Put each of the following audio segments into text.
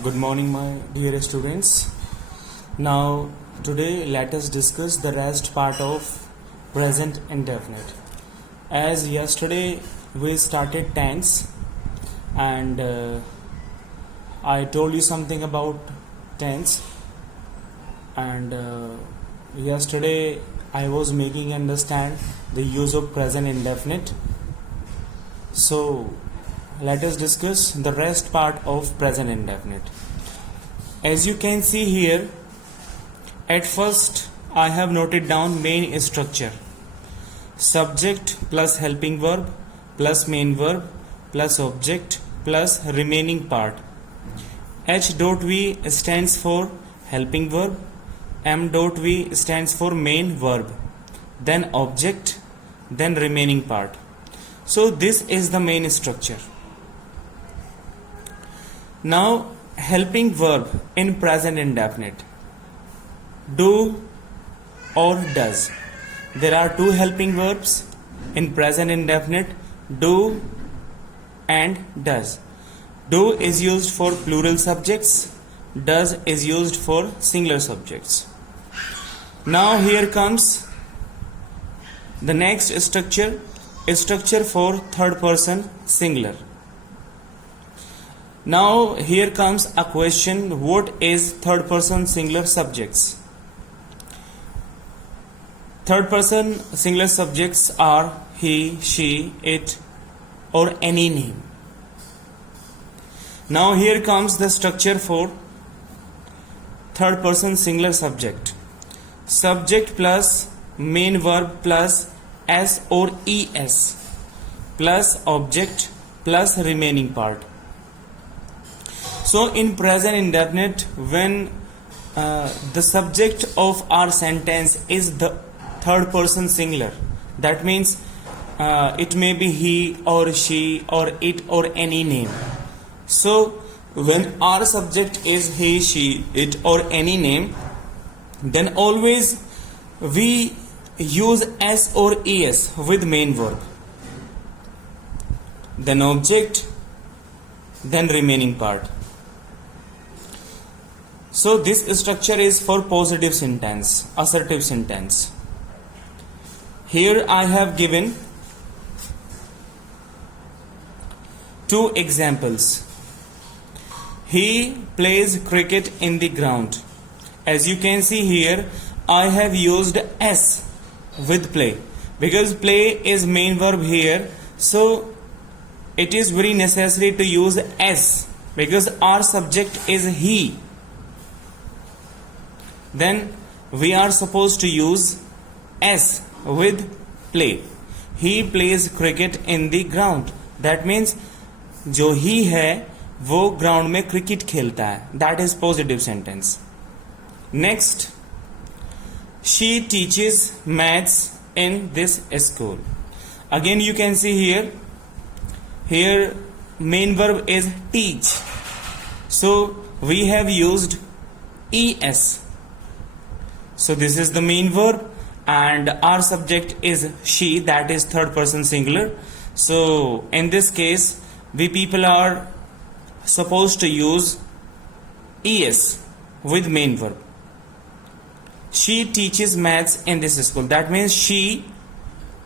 Good morning, my dear students. Now, today let us discuss the rest part of present indefinite. As yesterday we started tense, and I told you something about tense, and yesterday I was making understand the use of present indefinite. So, let us discuss the rest part of present indefinite. As you can see here, at first I have noted down main structure: subject plus helping verb plus main verb plus object plus remaining part. H dot V stands for helping verb, M dot V stands for main verb, then object, then remaining part. So this is the main structure. Now, helping verb in present indefinite: do or does. There are two helping verbs in present indefinite: do and does. Do is used for plural subjects, does is used for singular subjects. Now here comes the next structure, a structure for third person singular. Now here comes a question: what is third person singular subjects? Third person singular subjects are he, she, it, or any name. Now here comes the structure for third person singular subject: subject plus main verb plus s or es plus object plus remaining part. So in present indefinite, when the subject of our sentence is the third person singular, that means it may be he or she or it or any name. So when our subject is he, she, it or any name, then always we use s or es with main verb, then object, then remaining part. So this structure is for positive sentence, assertive sentence. Here I have given two examples. He plays cricket in the ground. As you can see here, I have used s with play because play is main verb here. So it is very necessary to use s because our subject is he. Then we are supposed to use s with play. He plays cricket in the ground. That means जो ही है वो ground में cricket खेलता है. That is positive sentence. Next, she teaches maths in this school. Again you can see here main verb is teach. So we have used es. So this is the main verb and our subject is she, that is third person singular. So in this case we people are supposed to use es with main verb. She teaches maths in this school. That means she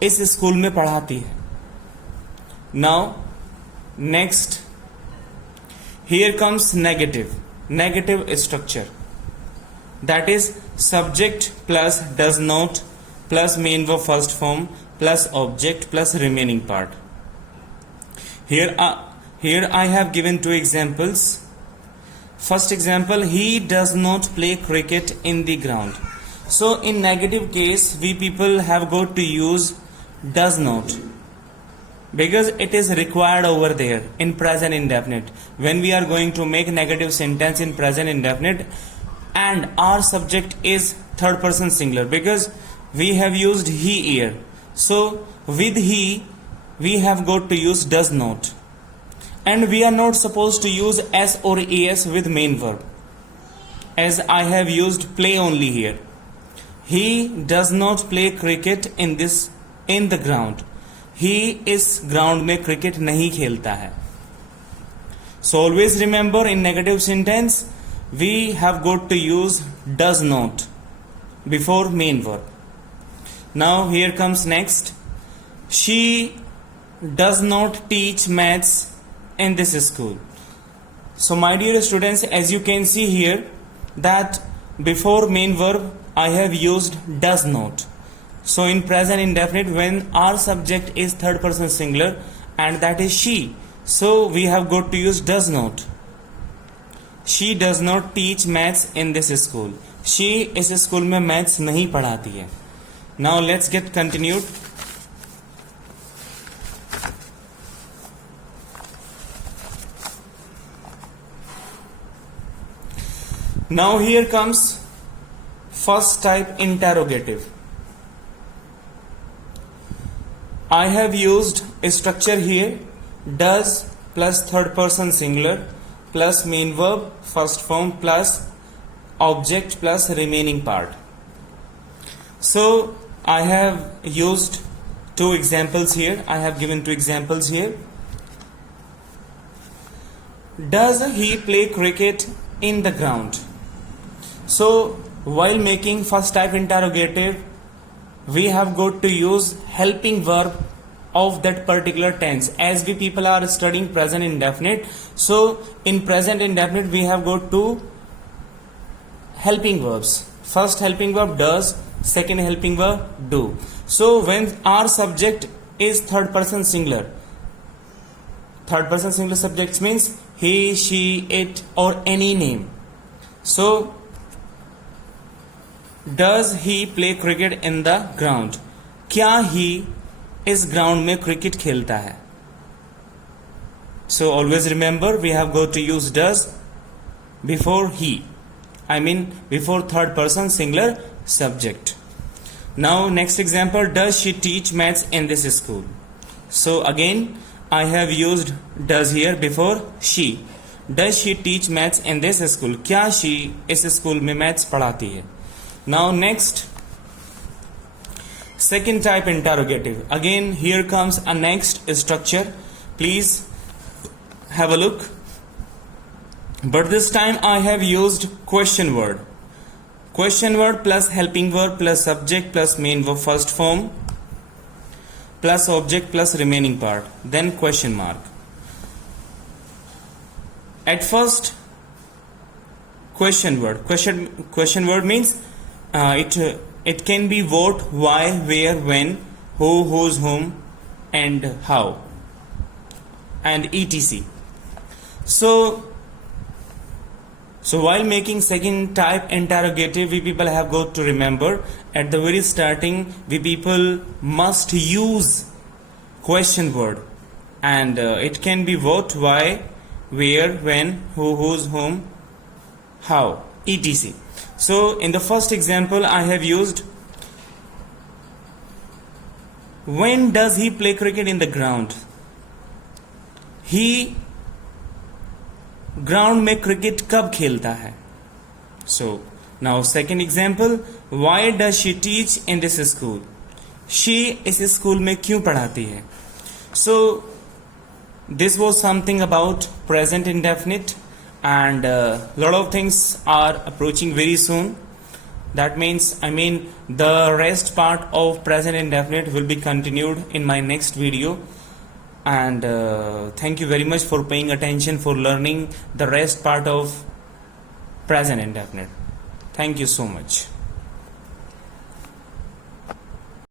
इस school में पढ़ाती है. Now next, here comes negative structure. That is subject plus does not plus main verb first form plus object plus remaining part. Here I have given two examples. First example: he does not play cricket in the ground. So in negative case we people have got to use does not because it is required over there in present indefinite. When we are going to make negative sentence in present indefinite and our subject is third person singular, because we have used he here, so with he we have got to use does not, and we are not supposed to use s or es with main verb, as I have used play only here. He does not play cricket in the ground. He इस ground में cricket नहीं खेलता है. So always remember, in negative sentence we have got to use does not before main verb. Now here comes next. She does not teach maths in this school. So my dear students, as you can see here, that before main verb I have used does not. So in present indefinite, when our subject is third person singular and that is she, so we have got to use does not. She does not teach maths in this school. She इस school में maths नहीं पढ़ाती है. Now let's get continued. Now here comes first type interrogative. I have used a structure here, does plus third person singular plus main verb first form plus object plus remaining part. So I have used two examples here. I have given two examples here. Does he play cricket in the ground? So while making first type interrogative, we have got to use helping verb of that particular tense. As we people are studying present indefinite, so in present indefinite we have got two helping verbs. First helping verb does, second helping verb do. So when our subject is third person singular, third person singular subjects means he, she, it or any name. So does he play cricket in the ground? क्या ही इस ground में cricket खेलता है? So always remember, we have got to use does before he. I mean before third person singular subject. Now next example, does she teach maths in this school? So again I have used does here before she. Does she teach maths in this school? क्या she इस school में maths पढ़ाती है? Now next, second type interrogative. Again here comes a next structure. Please have a look. But this time I have used question word. Question word plus helping verb plus subject plus main verb first form plus object plus remaining part, then question mark. At first, question word. Question word means it can be what, why, where, when, who, whose, whom, and how, and etc. So while making second type interrogative, we people have got to remember at the very starting we people must use question word, and it can be what, why, where, when, who, whose, whom, how, etc. So in the first example I have used, when does he play cricket in the ground? He ground में cricket कब खेलता है? So now second example, why does she teach in this school? She इस school में क्यों पढ़ाती है? So this was something about present indefinite, and lot of things are approaching very soon. That means the rest part of present indefinite will be continued in my next video. And thank you very much for paying attention, for learning the rest part of present indefinite. Thank you so much.